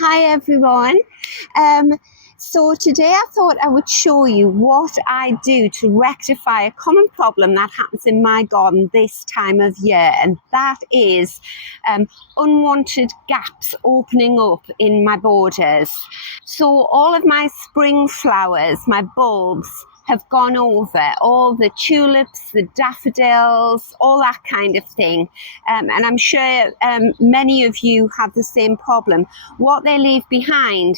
Hi everyone. So today I thought I would show you what I do to rectify a common problem that happens in my garden this time of year, and that is unwanted gaps opening up in my borders. So all of my spring flowers, my bulbs, have gone over, all the tulips, the daffodils, all that kind of thing. And I'm sure many of you have the same problem. What they leave behind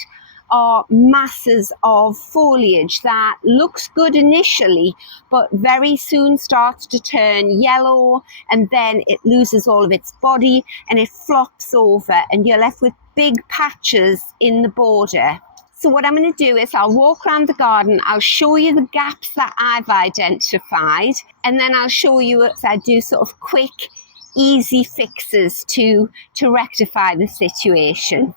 are masses of foliage that looks good initially, but very soon starts to turn yellow, and then it loses all of its body and it flops over, and you're left with big patches in the border. So what I'm going to do is I'll walk around the garden, I'll show you the gaps that I've identified, and then I'll show you as I do sort of quick, easy fixes to rectify the situation.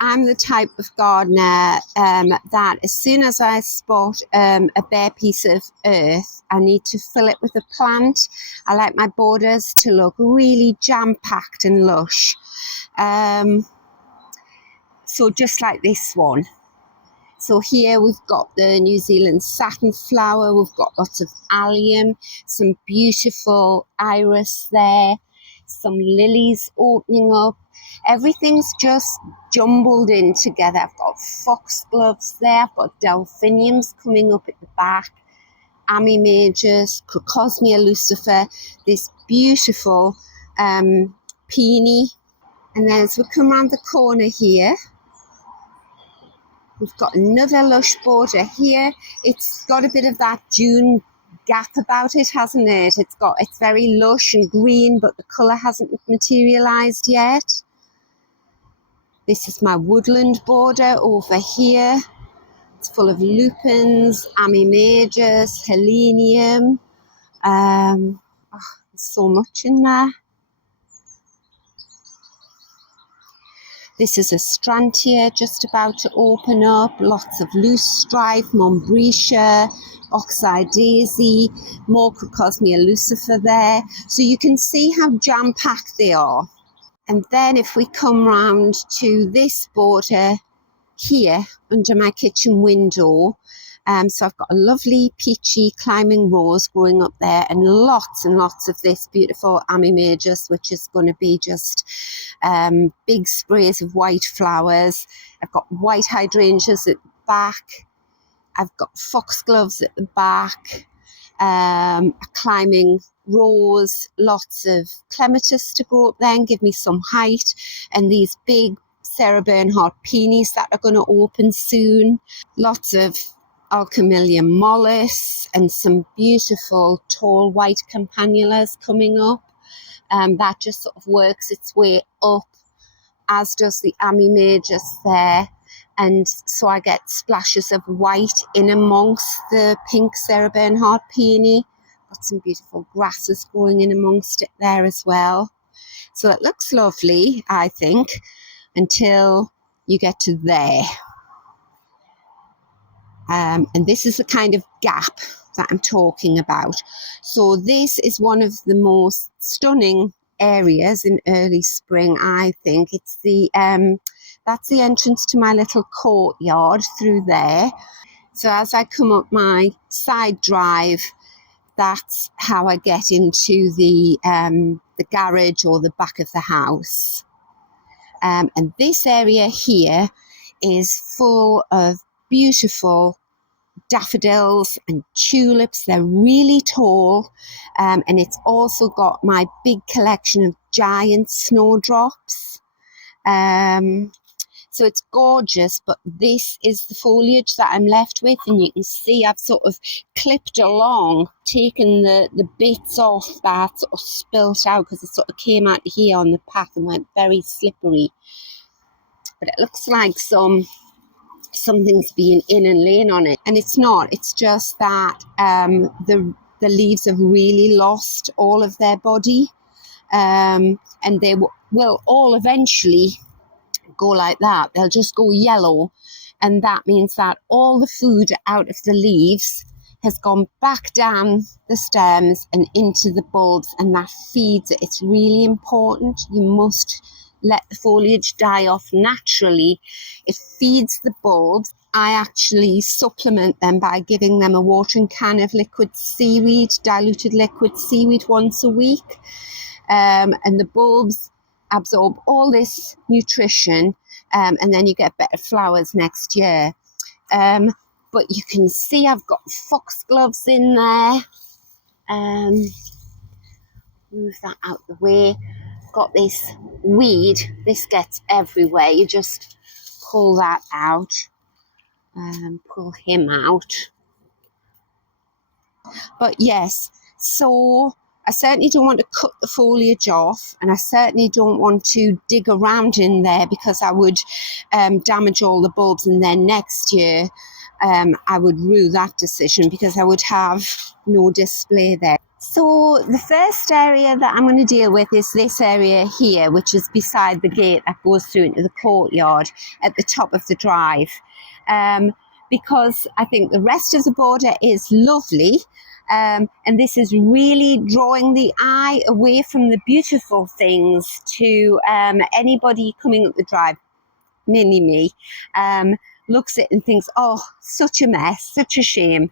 I'm the type of gardener that as soon as I spot a bare piece of earth, I need to fill it with a plant. I like my borders to look really jam-packed and lush. So just like this one. So here we've got the New Zealand satin flower, we've got lots of allium, some beautiful iris there, some lilies opening up. Everything's just jumbled in together. I've got foxgloves there, I've got delphiniums coming up at the back, Ami majors, Crocosmia lucifer, this beautiful peony. And then as we come around the corner here, we've got another lush border here. It's got a bit of that June gap about it, hasn't it? It's very lush and green, but the colour hasn't materialised yet. This is my woodland border over here. It's full of lupins, Ami majors, helenium. There's so much in there. This is a Strantia just about to open up. Lots of loose strife, Mombretia, oxeye daisy, more Crocosmia lucifer there. So you can see how jam-packed they are. And then if we come round to this border here under my kitchen window, so I've got a lovely peachy climbing rose growing up there, and lots of this beautiful Ami majors, which is going to be just big sprays of white flowers. I've got white hydrangeas at the back. I've got foxgloves at the back, a climbing rose, lots of clematis to grow up there and give me some height, and these big Sarah Bernhardt peonies that are going to open soon. Lots of Alchemillium mollis and some beautiful tall white campanulas coming up. That just sort of works its way up, as does the Ami majors there. And so I get splashes of white in amongst the pink Sarah Bernhardt peony. Got some beautiful grasses growing in amongst it there as well. So it looks lovely, I think, until you get to there. And this is the kind of gap that I'm talking about. So this is one of the most stunning areas in early spring, I think. It's the that's the entrance to my little courtyard through there. So as I come up my side drive, that's how I get into the garage or the back of the house. And this area here is full of beautiful daffodils and tulips. They're really tall, and it's also got my big collection of giant snowdrops. So it's gorgeous, but this is the foliage that I'm left with, and you can see I've sort of clipped along, taken the bits off that sort of spilt out because it sort of came out here on the path and went very slippery. But it looks like something's been in and laying on it, and it's not. It's just that the leaves have really lost all of their body, and they will all eventually go like that. They'll just go yellow, and that means that all the food out of the leaves has gone back down the stems and into the bulbs, and that feeds it. It's really important. You must let the foliage die off naturally. It feeds the bulbs. I actually supplement them by giving them a watering can of liquid seaweed, diluted liquid seaweed once a week. And the bulbs absorb all this nutrition, and then you get better flowers next year. But you can see I've got foxgloves in there. Move that out the way. Got this weed. This gets everywhere. You just pull that out. Pull him out. But yes, so I certainly don't want to cut the foliage off, and I certainly don't want to dig around in there because I would damage all the bulbs, and then next year I would rue that decision because I would have no display there. So the first area that I'm going to deal with is this area here, which is beside the gate that goes through into the courtyard at the top of the drive. Because I think the rest of the border is lovely, and this is really drawing the eye away from the beautiful things to anybody coming up the drive, mainly me, looks at it and thinks, oh, such a mess, such a shame.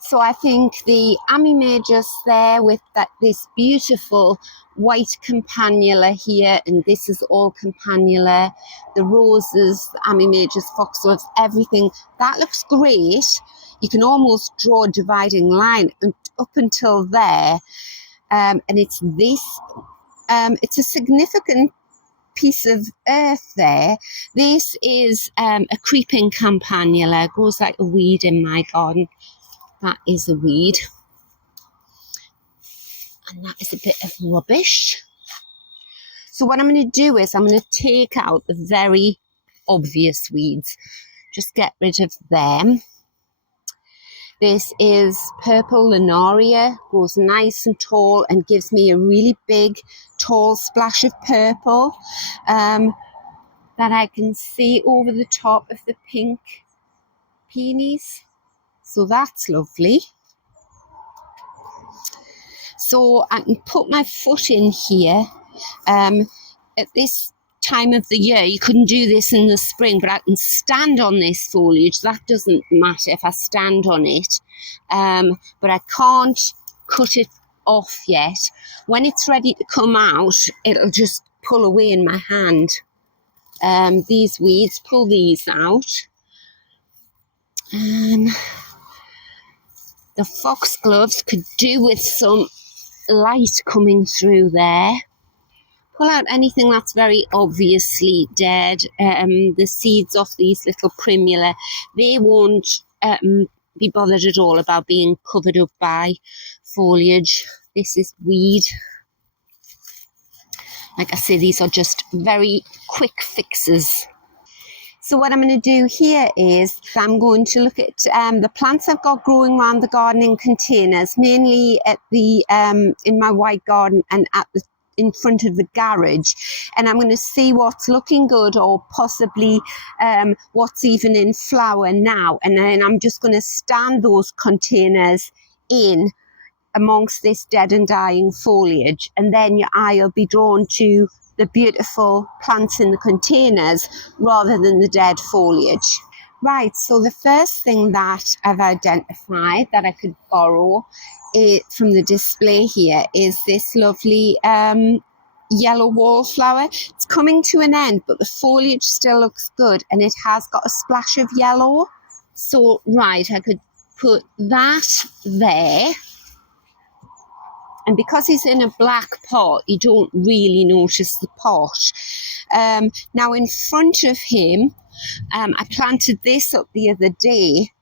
So I think the Amimagus there with this beautiful white campanula here, and this is all campanula, the roses, the Amimagus, foxgloves, everything, that looks great. You can almost draw a dividing line up until there, and it's this, it's a significant piece of earth there. This is a creeping campanula, grows like a weed in my garden. That is a weed. And that is a bit of rubbish. So what I'm going to do is I'm going to take out the very obvious weeds. Just get rid of them. This is purple Linaria, grows nice and tall and gives me a really big, tall splash of purple that I can see over the top of the pink peonies. So that's lovely. So I can put my foot in here. At this time of the year, you couldn't do this in the spring, but I can stand on this foliage. That doesn't matter if I stand on it. But I can't cut it off yet. When it's ready to come out, it'll just pull away in my hand. These weeds, pull these out. The foxgloves could do with some light coming through there. Pull out anything that's very obviously dead. The seeds off these little primula, they won't be bothered at all about being covered up by foliage. This is weed. Like I say, these are just very quick fixes. So what I'm going to do here is I'm going to look at the plants I've got growing around the garden in containers, mainly at the in my white garden and in front of the garage, and I'm going to see what's looking good or possibly what's even in flower now, and then I'm just going to stand those containers in amongst this dead and dying foliage, and then your eye will be drawn to the beautiful plants in the containers rather than the dead foliage. Right, so the first thing that I've identified that I could borrow from the display here is this lovely yellow wallflower. It's coming to an end, but the foliage still looks good and it has got a splash of yellow. So, right, I could put that there. And because he's in a black pot, you don't really notice the pot. Now in front of him, I planted this up the other day,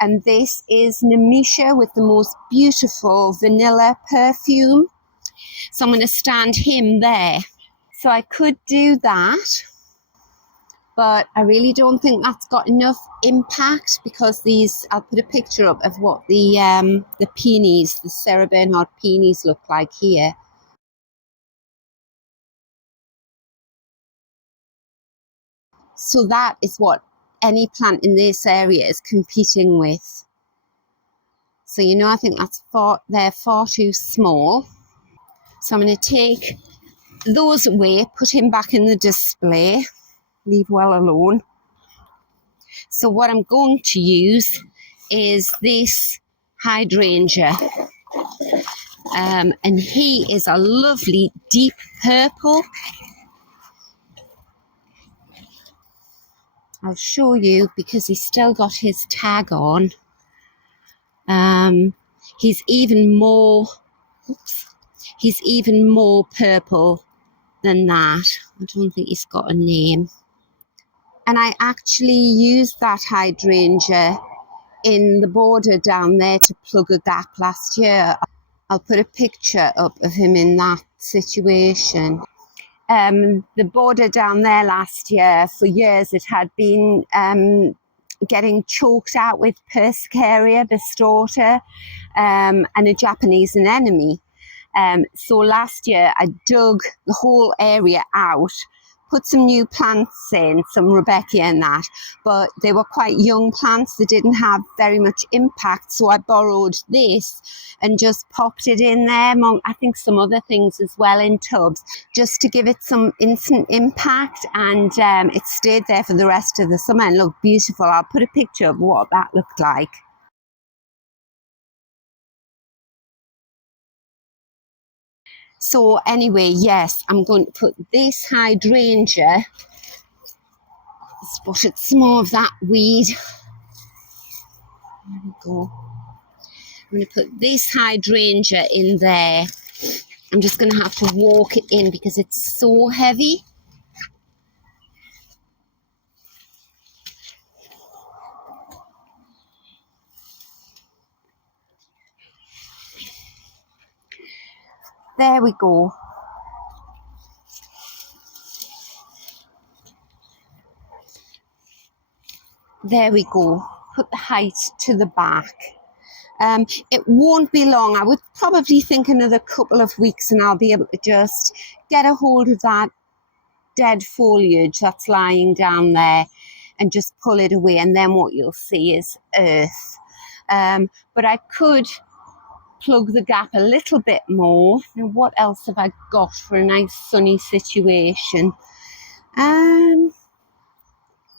and this is Nemesia with the most beautiful vanilla perfume. So I'm going to stand him there. So I could do that, but I really don't think that's got enough impact because these, I'll put a picture up of what the peonies, the Sarah Bernhardt peonies look like here. So that is what any plant in this area is competing with. So, you know, I think they're far too small. So I'm going to take those away, put him back in the display, leave well alone. So what I'm going to use is this hydrangea. And he is a lovely deep purple. I'll show you because he's still got his tag on. He's even more purple than that. I don't think he's got a name. And I actually used that hydrangea in the border down there to plug a gap last year. I'll put a picture up of him in that situation. The border down there last year, for years, it had been getting choked out with Persicaria bistorta and a Japanese anemone. So last year I dug the whole area out, put some new plants in, some Rebecca and that, but they were quite young plants. They didn't have very much impact. So I borrowed this and just popped it in there among, I think, some other things as well in tubs, just to give it some instant impact. And it stayed there for the rest of the summer and looked beautiful. I'll put a picture of what that looked like. So anyway, yes, I'm going to put this hydrangea, spotted some more of that weed. There we go. I'm going to put this hydrangea in there. I'm just going to have to walk it in because it's so heavy. There we go. There we go. Put the height to the back. It won't be long. I would probably think another couple of weeks and I'll be able to just get a hold of that dead foliage that's lying down there and just pull it away, and then what you'll see is earth. But I could plug the gap a little bit more. Now, what else have I got for a nice sunny situation?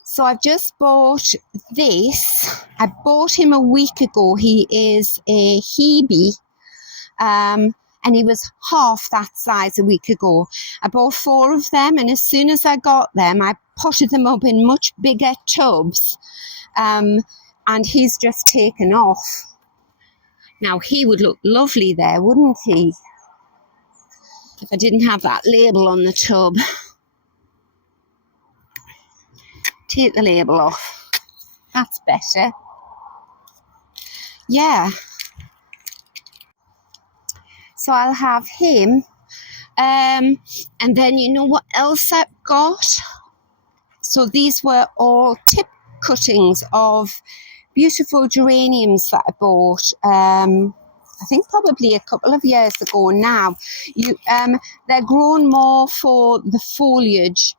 So I've just bought this. I bought him a week ago. He is a Hebe, and he was half that size a week ago. I bought 4 of them, and as soon as I got them, I potted them up in much bigger tubs, and he's just taken off. Now, he would look lovely there, wouldn't he? If I didn't have that label on the tub. Take the label off. That's better. Yeah. So I'll have him. And then you know what else I've got? So these were all tip cuttings of beautiful geraniums that I bought. I think probably a couple of years ago now. They're grown more for the foliage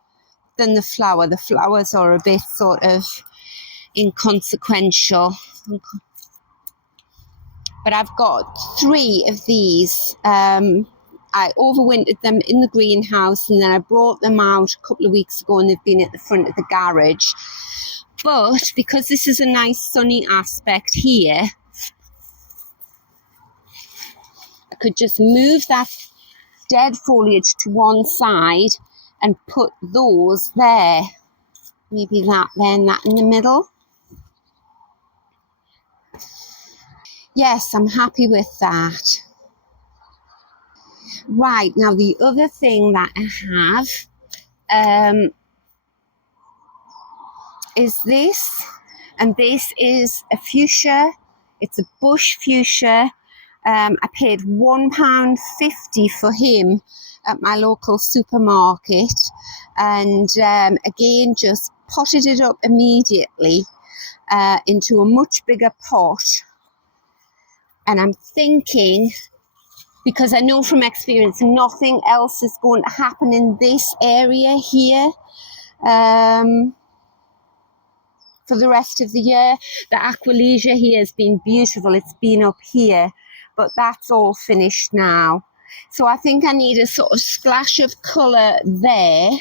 than the flower. The flowers are a bit sort of inconsequential. But I've got 3 of these. I overwintered them in the greenhouse and then I brought them out a couple of weeks ago and they've been at the front of the garage. But because this is a nice sunny aspect here, I could just move that dead foliage to one side and put those there. Maybe that then, that in the middle. Yes, I'm happy with that. Right, now the other thing that I have is this, and this is a fuchsia. It's a bush fuchsia. I paid £1.50 for him at my local supermarket, and again just potted it up immediately into a much bigger pot. And I'm thinking, because I know from experience nothing else is going to happen in this area here for the rest of the year. The Aquilegia here has been beautiful. It's been up here, but that's all finished now. So I think I need a sort of splash of colour there.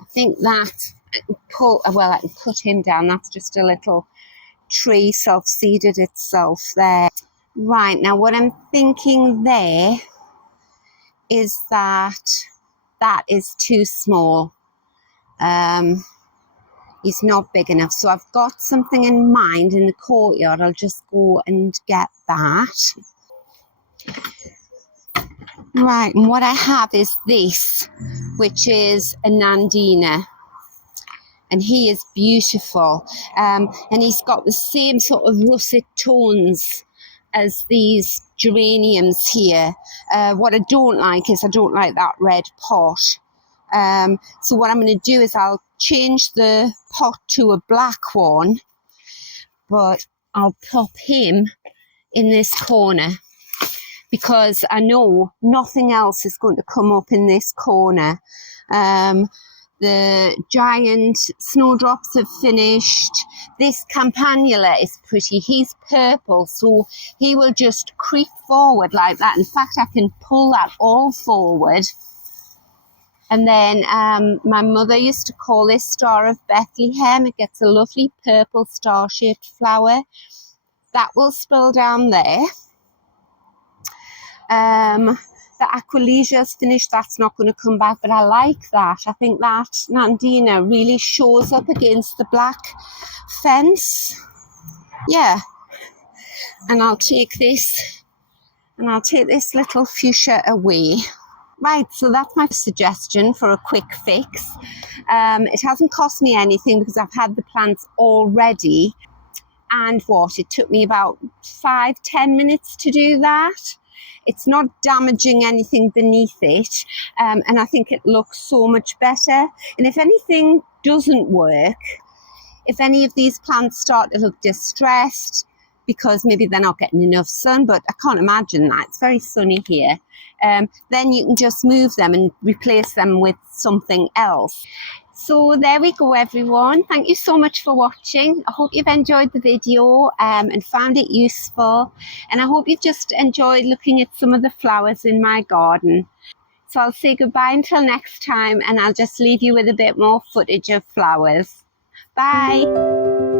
I think that I can I can cut him down. That's just a little tree self-seeded itself there. Right, now what I'm thinking there is that is too small. He's not big enough. So I've got something in mind in the courtyard. I'll just go and get that. Right, and what I have is this, which is a Nandina. And he is beautiful. And he's got the same sort of russet tones as these geraniums here. What I don't like is I don't like that red pot. So what I'm going to do is I'll change the pot to a black one, but I'll pop him in this corner because I know nothing else is going to come up in this corner. The giant snowdrops have finished. This campanula is pretty. He's purple, so he will just creep forward like that. In fact, I can pull that all forward. And then my mother used to call this Star of Bethlehem. It gets a lovely purple star-shaped flower. That will spill down there. The Aquilesia's finished. That's not going to come back, but I like that. I think that Nandina really shows up against the black fence. Yeah. And I'll take this little fuchsia away. Right, so that's my suggestion for a quick fix. It hasn't cost me anything because I've had the plants already. And it took me about 5-10 minutes to do that. It's not damaging anything beneath it. And I think it looks so much better. And if anything doesn't work, if any of these plants start to look distressed because maybe they're not getting enough sun, but I can't imagine that. It's very sunny here. Then you can just move them and replace them with something else. So there we go, everyone. Thank you so much for watching. I hope you've enjoyed the video and found it useful. And I hope you've just enjoyed looking at some of the flowers in my garden. So I'll say goodbye until next time, and I'll just leave you with a bit more footage of flowers. Bye.